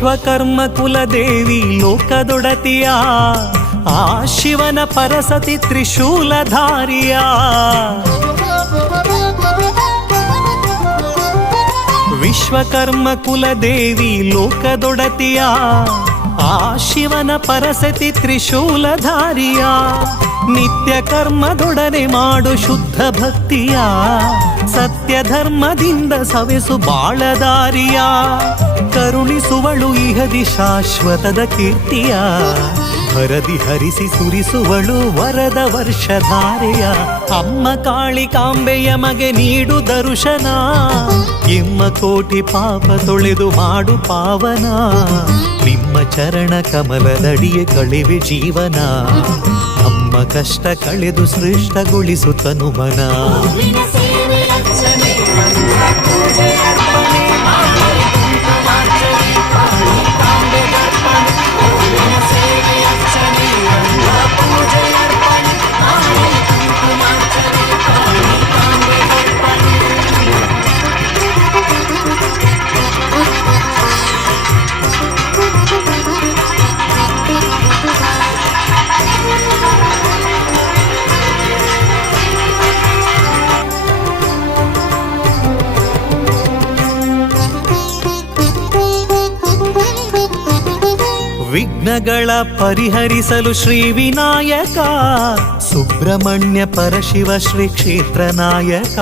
ವಿಶ್ವಕರ್ಮ ಕುಲದೇವಿ ಲೋಕದೊಡತಿಯ ಆ ಶಿವನ ಪರಸತಿ ತ್ರಿಶೂಲಧಾರಿಯ ವಿಶ್ವಕರ್ಮ ಕುಲದೇವಿ ಲೋಕದೊಡತಿಯ ಆ ಶಿವನ ಪರಸತಿ ತ್ರಿಶೂಲಧಾರಿಯ ನಿತ್ಯ ಕರ್ಮದೊಡನೆ ಮಾಡು ಶುದ್ಧ ಭಕ್ತಿಯ ಸತ್ಯ ಧರ್ಮದಿಂದ ಸವೆಸು ಬಾಳದಾರಿಯ ಇಹದಿ ಶಾಶ್ವತದ ಕೀರ್ತಿಯ ಹರದಿ ಹರಿಸಿ ಸುರಿಸುವಳು ವರದ ವರ್ಷಧಾರೆಯ, ಅಮ್ಮ ಕಾಳಿ ಕಾಂಬೆಯ ಮಗೆ ನೀಡು ದರುಶನ, ಎಮ್ಮ ಕೋಟಿ ಪಾಪ ತೊಳೆದು ಮಾಡು ಪಾವನ, ನಿಮ್ಮ ಚರಣ ಕಮಲದಡಿಯೇ ಕಳಿವೆ ಜೀವನ, ಅಮ್ಮ ಕಷ್ಟ ಕಳೆದು ಶ್ರೇಷ್ಠಗೊಳಿಸುತ್ತನು ತನುಮನ. ವಿಘ್ನಗಳ ಪರಿಹರಿಸಲು ಶ್ರೀ ವಿನಾಯಕ ಸುಬ್ರಹ್ಮಣ್ಯ ಪರಶಿವ ಶ್ರೀ ಕ್ಷೇತ್ರ ನಾಯಕ.